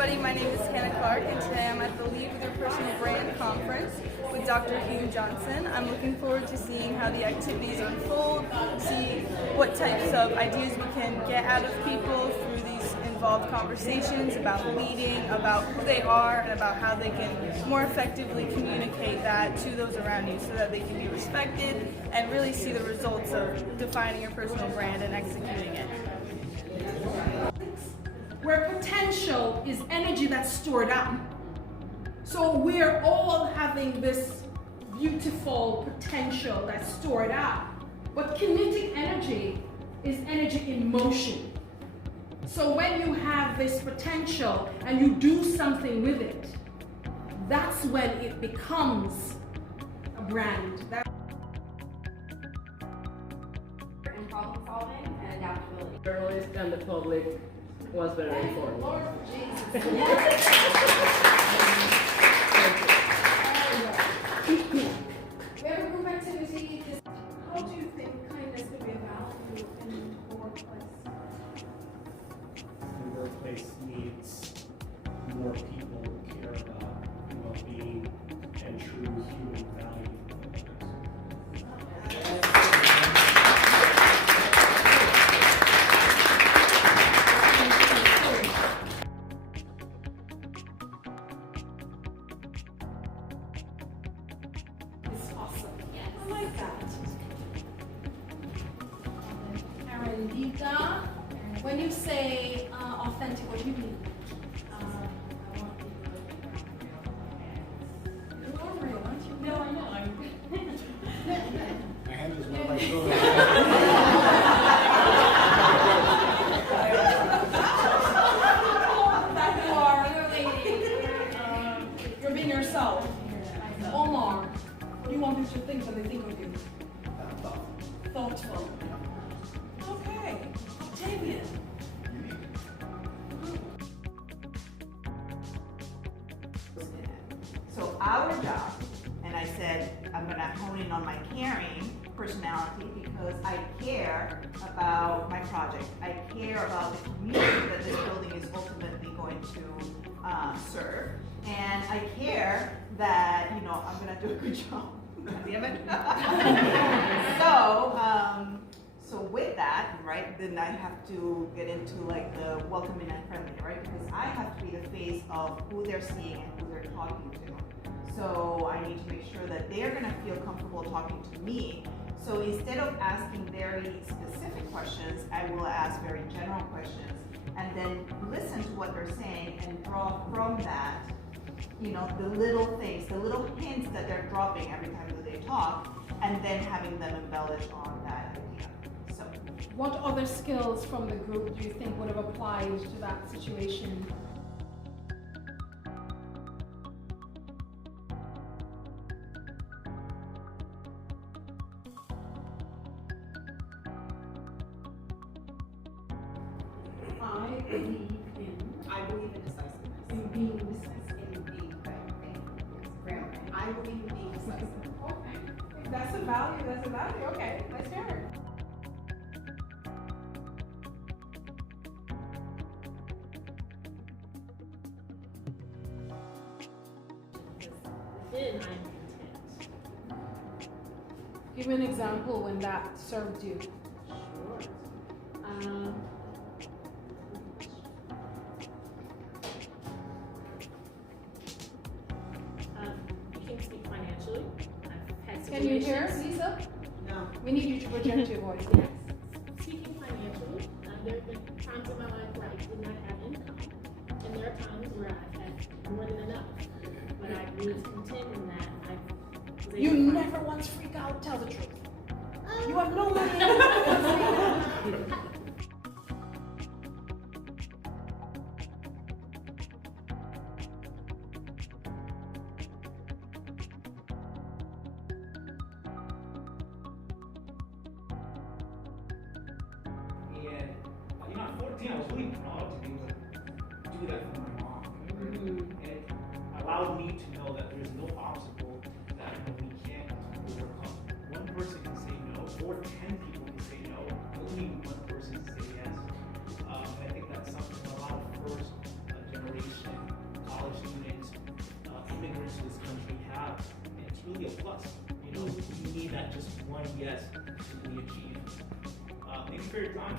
everybody, my name is Hannah Clark and today I'm at the Lead with Your Personal Brand conference with Dr. Hume Johnson. I'm looking forward to seeing how the activities unfold, see what types of ideas we can get out of people through these involved conversations about leading, about who they are, and about how they can more effectively communicate that to those around you so that they can be respected and really see the results of defining your personal brand and executing it. Where potential is energy that's stored up. So we're all having this beautiful potential that's stored up. But kinetic energy is energy in motion. So when you have this potential and you do something with it, that's when it becomes a brand. And problem solving and adaptability. Journalist and the public was better informed. Lord Jesus. We have a group activity. How do you think kindness could be a value in the workplace? The workplace needs more people who care about well-being and true human value. It's awesome. Yes. I like that. Arendita, when you say authentic, what do you mean? I want people to be real. You are real, aren't you? No, I know. My hand just went like this. That you are really, you're being yourself. Omar, what do you want people to think when they think of you? Thoughtful. Okay. Octavian. So our job, and I said I'm going to hone in on my caring personality because I care about my project. I care about the community that this building is ultimately going to serve. And I care that, I'm going to do a good job. Damn it. So with that, right, then I have to get into like the welcoming and friendly, right? Because I have to be the face of who they're seeing and who they're talking to. So I need to make sure that they're gonna feel comfortable talking to me. So instead of asking very specific questions, I will ask very general questions and then listen to what they're saying and draw from that, the little things, the little hints that they're dropping every time that they talk, and then having them embellish on that idea. So, What other skills from the group do you think would have applied to that situation? I believe in decisiveness. In being decisive. In being grammar. I believe in being decisive. Okay. That's a value, Okay, let's hear it. Within, I'm content. Give me an example when that served you. Sure. You can speak financially. I've had Can you hear, situations- Lisa? No. We need you to project your voice. Yes. Speaking financially, there have been times in my life where I did not have income. And there are times where I've had more than enough. But I was content in that. I was able You to find- never once freak out, tell the truth. You have no money. And at 14, I was really proud to be able to do that for my mom. It allowed me to know that there's no obstacle that we can't overcome. One person can say no, or 10 people can say no. Only one person can say yes. I think that's something a lot of first generation really a plus. You know, you need that just one yes to really achieve. Thank you for your time.